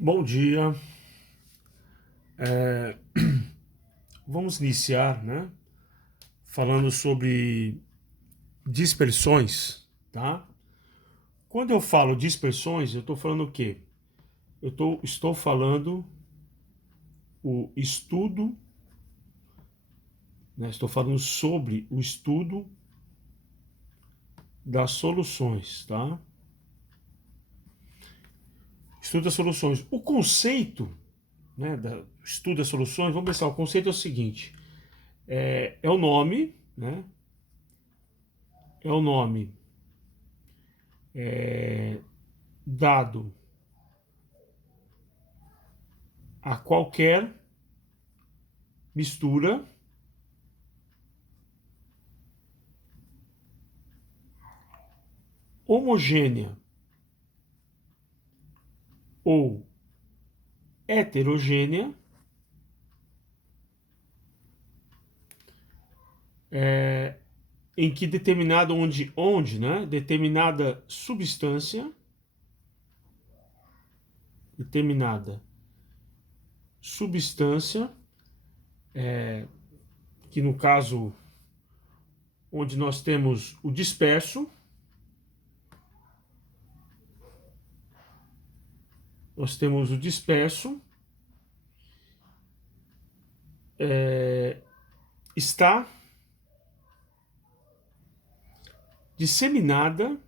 Bom dia. Vamos iniciar, né? Falando sobre dispersões, tá? Quando eu falo dispersões, eu estou falando o quê? Estou falando o estudo, né? Estou falando sobre o estudo das soluções, tá? Estudo das soluções. O conceito, né? Estudo das soluções. Vamos pensar. O conceito é o seguinte: é o nome, né? É o nome dado a qualquer mistura homogênea ou heterogênea em que onde, determinada substância, que no caso onde nós temos o disperso, está disseminada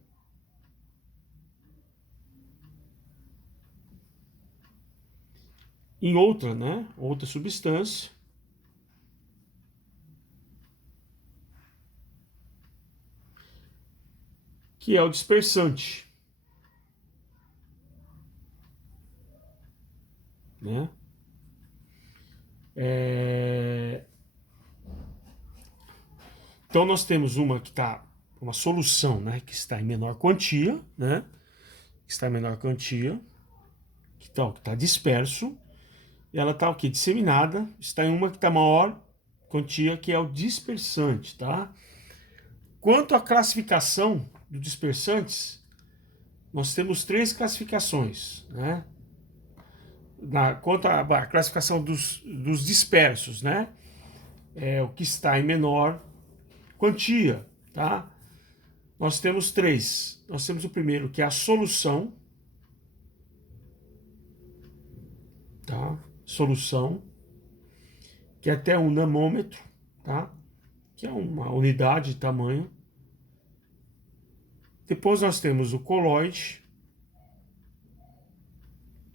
em outra, né? Outra substância, que é o dispersante, né? Então nós temos uma solução, né? Que está em menor quantia, né? Que está em menor quantia, que tá disperso. E ela está o quê? Disseminada. Está em uma que está maior quantia, que é o dispersante, tá? Quanto à classificação dos dispersantes, nós temos três classificações, né? Quanto à classificação dos dispersos, né? É o que está em menor quantia, tá? Nós temos três. Nós temos o primeiro, que é a solução, tá? Solução, que é até um namômetro, tá? Que é uma unidade de tamanho. Depois nós temos o coloide,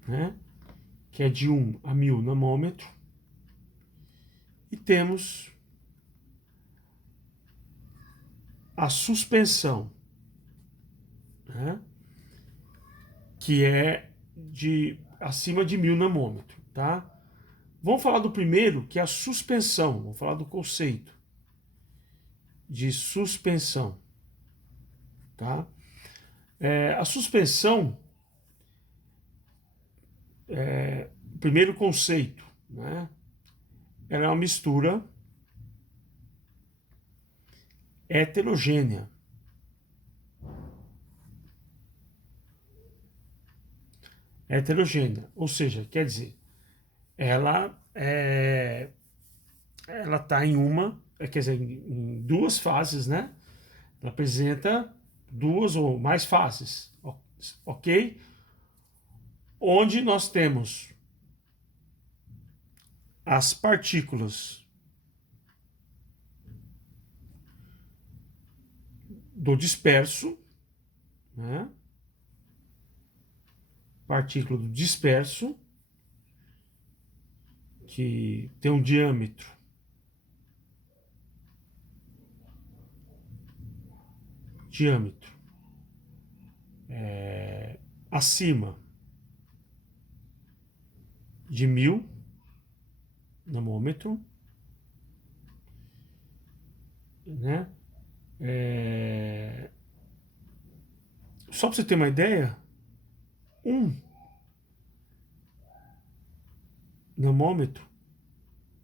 né? Que é de 1 a 1000 namômetro. E temos a suspensão, né? Que é de acima de 1000 namômetro, tá? Vamos falar do primeiro, que é a suspensão. Vamos falar do conceito de suspensão, tá? A suspensão, primeiro conceito, né? Ela é uma mistura heterogênea. Heterogênea, ou seja, quer dizer, ela é, ela está quer dizer, em duas fases, né? Ela apresenta duas ou mais fases, ok? Onde nós temos as partículas do disperso, né? Partícula do disperso, que tem um diâmetro acima de 1000 nanômetro, né? Só para você ter uma ideia, um nanômetro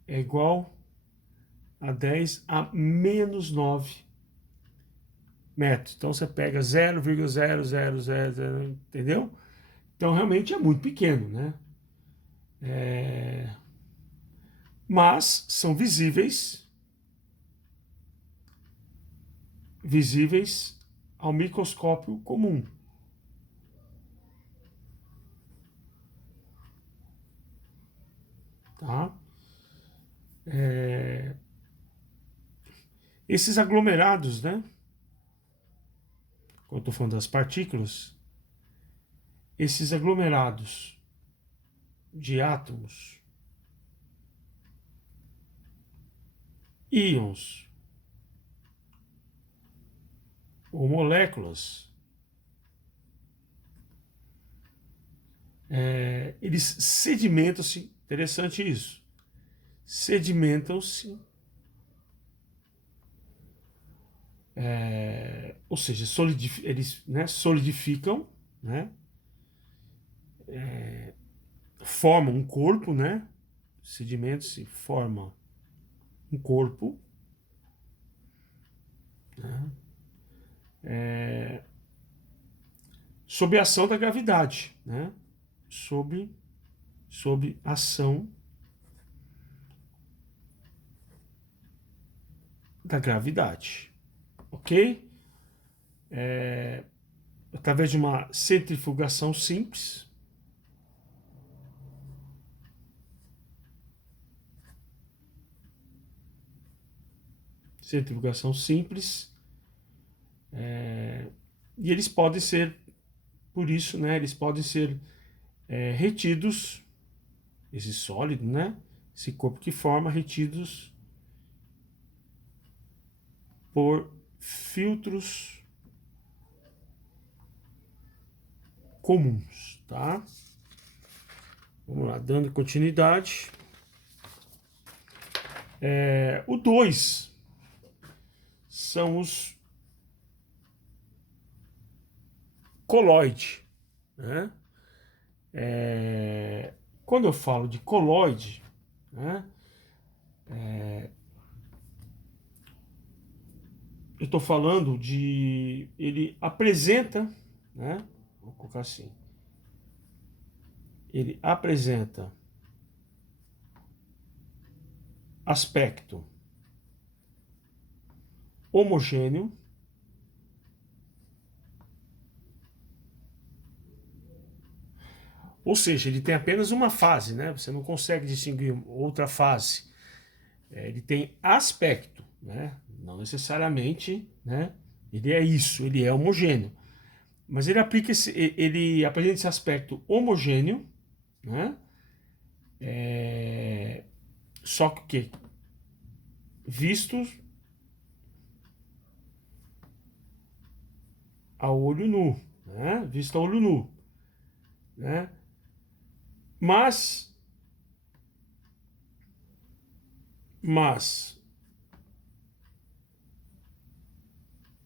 é igual a 10 a menos 9 metros. Então você pega 0,0000, entendeu? Então realmente é muito pequeno, né? Mas são visíveis ao microscópio comum. Tá? Esses aglomerados, né? Quando eu estou falando das partículas, esses aglomerados de átomos, íons ou moléculas, eles sedimentam-se, interessante isso, sedimentam-se, ou seja, eles, né, solidificam, né, formam um corpo, né, sedimentos se formam um corpo, né, sob a ação da gravidade, né, sob ação da gravidade, ok? Através de uma centrifugação simples, e eles podem ser, por isso, né, eles podem ser retidos, esse sólido, né, esse corpo que forma, retidos por filtros comuns, tá? Vamos lá, dando continuidade. O 2 são os coloide, né? Quando eu falo de coloide, né, eu estou falando de... Ele apresenta, né? Vou colocar assim. Ele apresenta aspecto homogêneo, ou seja, ele tem apenas uma fase, né? Você não consegue distinguir outra fase. Ele tem aspecto, né? Não necessariamente, né? Ele é isso, ele é homogêneo. Mas ele ele apresenta esse aspecto homogêneo, né? Só que visto a olho nu, né? Visto a olho nu, né? Mas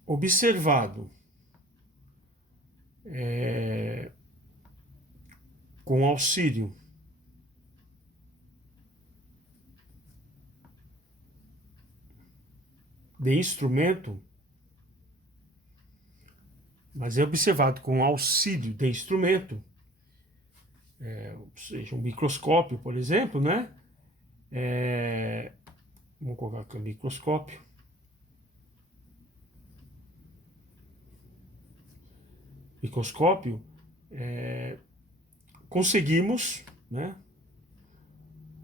observado com auxílio de instrumento, mas é observado com auxílio de instrumento, ou seja, um microscópio, por exemplo, né? Vamos colocar aqui o microscópio. Microscópio, conseguimos, né?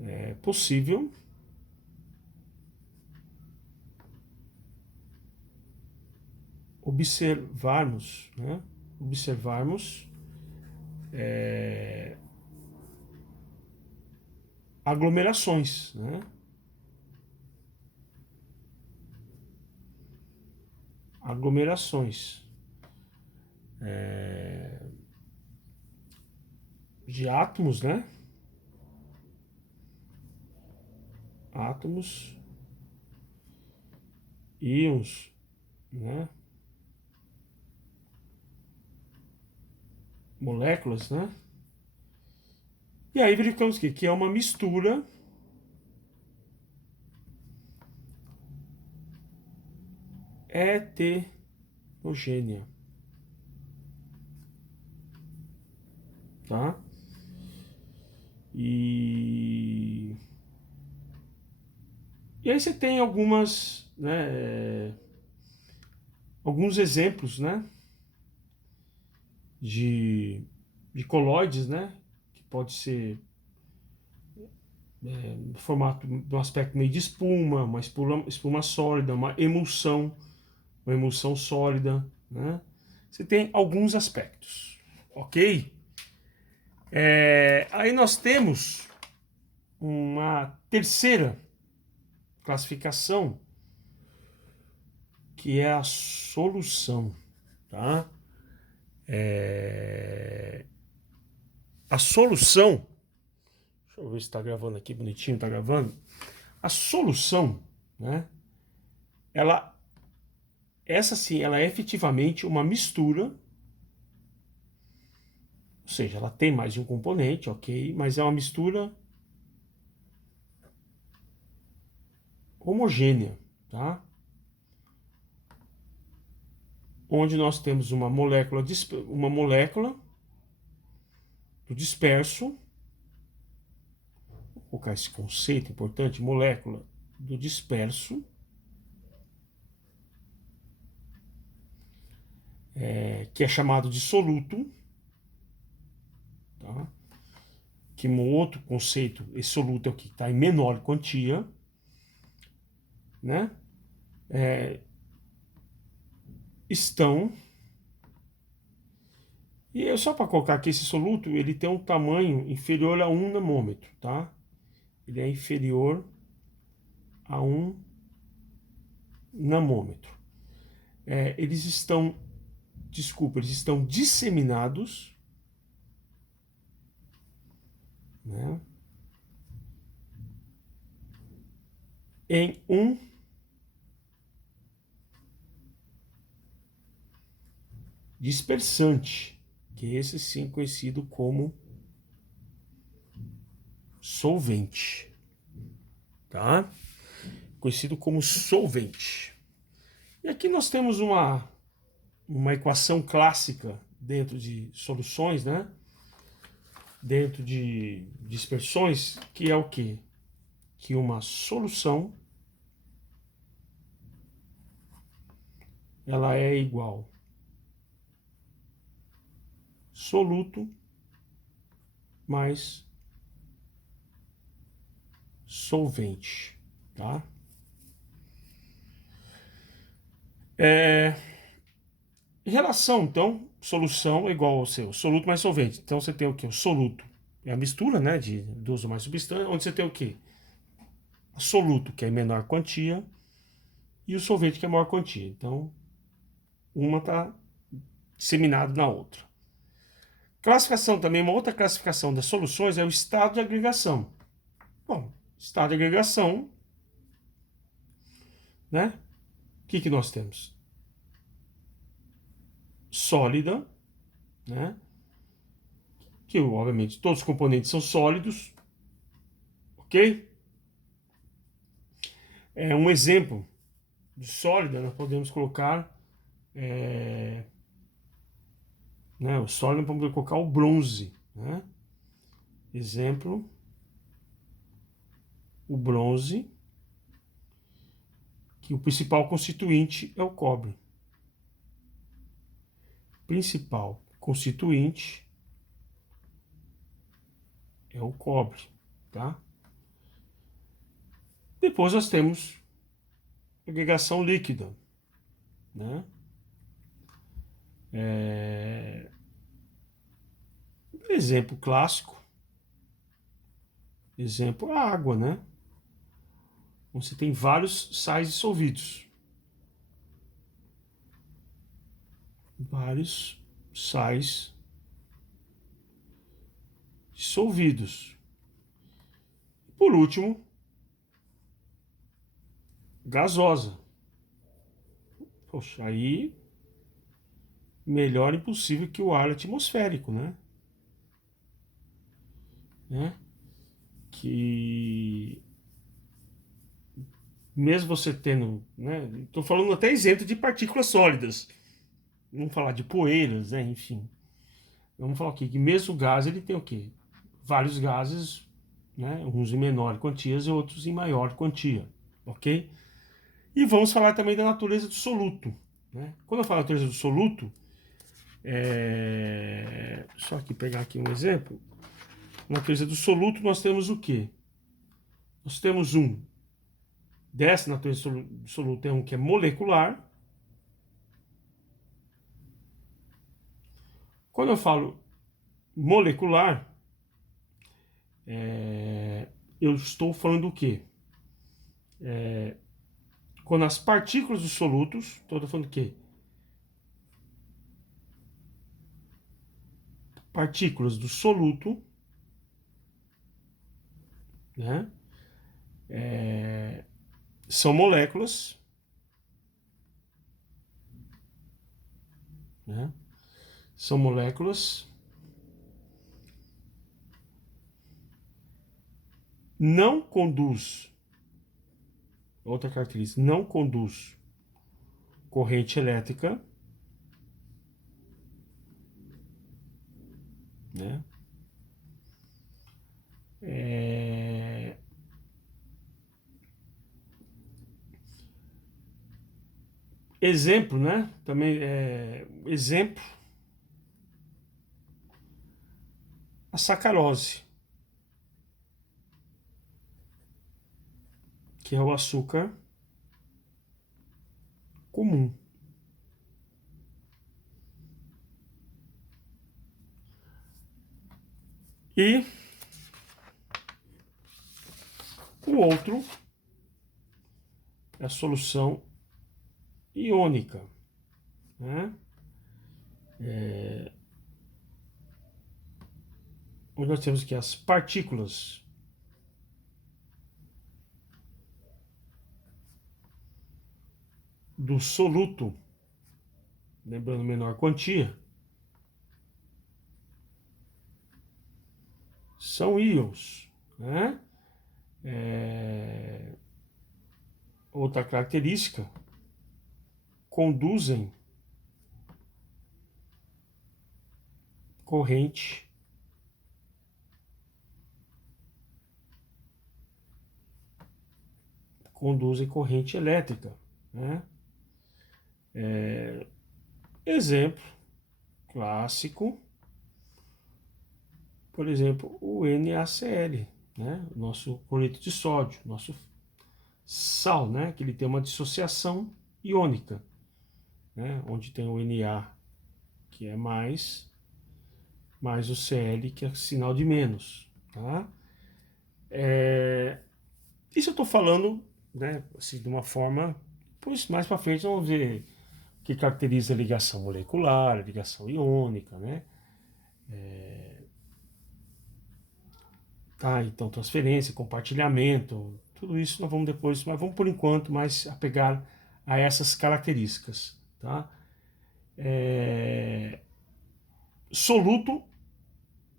É possível observarmos, né? Observarmos aglomerações, né? Aglomerações de átomos, né? Átomos, íons, né? Moléculas, né? E aí verificamos que é uma mistura heterogênea. tá? E aí você tem algumas, né, alguns exemplos, né, de, colloides, né, que pode ser no formato, no aspecto meio de espuma, uma espuma sólida, uma emulsão sólida, né? Você tem alguns aspectos, ok? Aí nós temos uma terceira classificação, que é a solução, tá? A solução, deixa eu ver se está gravando aqui bonitinho, está gravando. A solução, né? Essa sim, ela é efetivamente uma mistura, ou seja, ela tem mais de um componente, ok? Mas é uma mistura homogênea, tá? Onde nós temos uma molécula do disperso, vou colocar esse conceito importante, molécula do disperso, que é chamado de soluto, tá? Que um outro conceito, esse soluto é o que está em menor quantia, né? Estão, e só para colocar aqui, esse soluto, ele tem um tamanho inferior a 1 nanômetro, tá? Ele é inferior a 1 nanômetro. Eles estão disseminados, né, em um dispersante, que esse sim conhecido como solvente, tá? Conhecido como solvente. E aqui nós temos uma equação clássica dentro de soluções, né? Dentro de dispersões, que é o quê? Que uma solução ela é igual soluto mais solvente, tá? Em relação, então, solução é igual ao seu soluto mais solvente. Então você tem o que? O soluto é a mistura, né, de duas ou mais substâncias, onde você tem o que? Soluto, que é em menor quantia, e o solvente, que é maior quantia. Então, uma está disseminada na outra. Classificação também, uma outra classificação das soluções é o estado de agregação. Bom, estado de agregação, né? O que nós temos? Sólida, né? Que obviamente todos os componentes são sólidos, ok? Um exemplo de sólida, nós podemos colocar, né? O sólido, podemos colocar o bronze, né? Exemplo, o bronze, que o principal constituinte é o cobre. Principal constituinte é o cobre, tá? Depois nós temos agregação líquida, né? Exemplo clássico, exemplo a água, né? Você tem vários sais dissolvidos. Vários sais dissolvidos. Por último, gasosa. Poxa, aí melhor impossível que o ar atmosférico, né? Que mesmo você tendo, né? Estou falando até isento de partículas sólidas. Vamos falar de poeiras, né? Enfim. vamos falar aqui que mesmo gás ele tem o quê? Vários gases, né? Uns em menor quantias e outros em maior quantia, ok? E vamos falar também da natureza do soluto, né? Quando eu falo natureza do soluto, só aqui pegar aqui um exemplo. Na natureza do soluto nós temos o quê? Nós temos dessa natureza do soluto tem um que é molecular. Quando eu falo molecular, eu estou falando do quê? Quando as partículas dos solutos, estou falando do quê? Partículas do soluto, né? São moléculas, né? São moléculas, não conduz, outra característica, não conduz corrente elétrica, né? Exemplo, né? Também exemplo, a sacarose, que é o açúcar comum. E o outro é a solução iônica, né? Onde nós temos aqui as partículas do soluto, lembrando menor quantia, são íons, né? Outra característica, conduzem corrente elétrica, né? Exemplo clássico, por exemplo, o NaCl, né? O nosso cloreto de sódio, nosso sal, né? Que ele tem uma dissociação iônica, né? Onde tem o Na, que é mais o Cl, que é sinal de menos, tá? Isso eu estou falando, né? Assim, de uma forma, pois mais para frente vamos ver o que caracteriza a ligação molecular, a ligação iônica, né? Tá, então transferência, compartilhamento, tudo isso nós vamos depois, mas vamos por enquanto mais apegar a essas características, tá? Soluto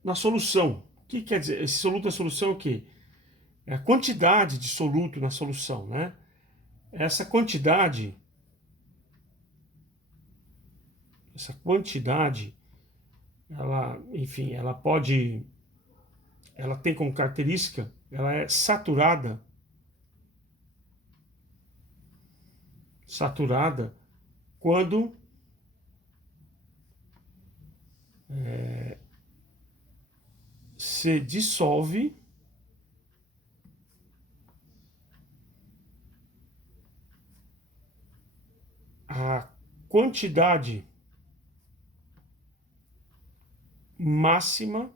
na solução. O que quer dizer? Esse soluto na solução é o quê? É a quantidade de soluto na solução, né? Essa quantidade, ela, enfim, ela tem como característica, ela é saturada quando se dissolve a quantidade máxima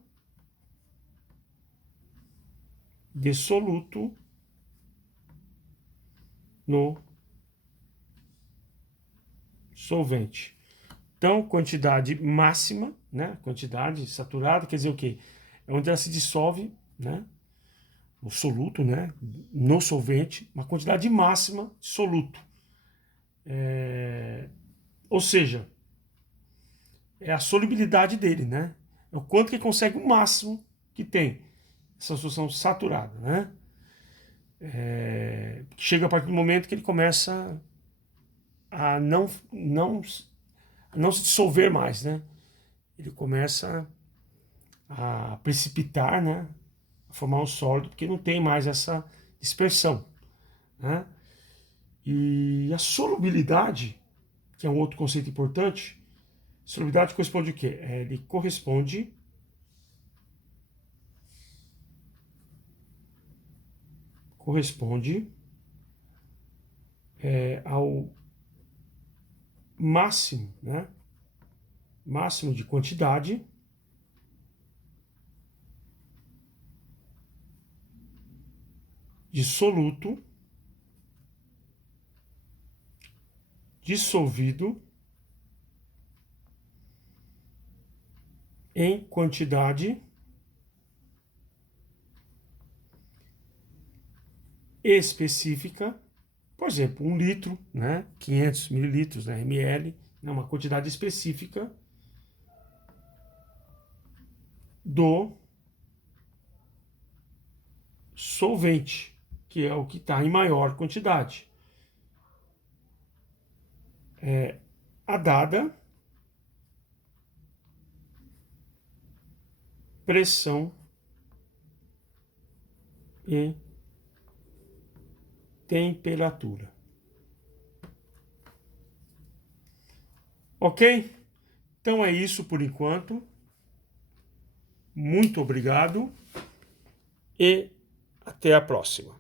de soluto no solvente. Então, quantidade máxima, né? Quantidade saturada, quer dizer o quê? É onde ela se dissolve, né? O soluto, né? No solvente, uma quantidade máxima de soluto. Ou seja, é a solubilidade dele, né? É o quanto que ele consegue o máximo que tem essa solução saturada, né? Chega a partir do momento que ele começa a não se dissolver mais, né? ele começa a precipitar, né? A formar um sólido, porque não tem mais essa dispersão, né? E a solubilidade, que é um outro conceito importante, solubilidade corresponde o quê? Ele corresponde ao máximo, né? Máximo de quantidade de soluto dissolvido em quantidade específica, por exemplo, 1 litro, né? 500 mililitros, né? ml, né? Uma quantidade específica do solvente, que é o que está em maior quantidade. A dada pressão e temperatura. Ok? Então é isso por enquanto. Muito obrigado e até a próxima.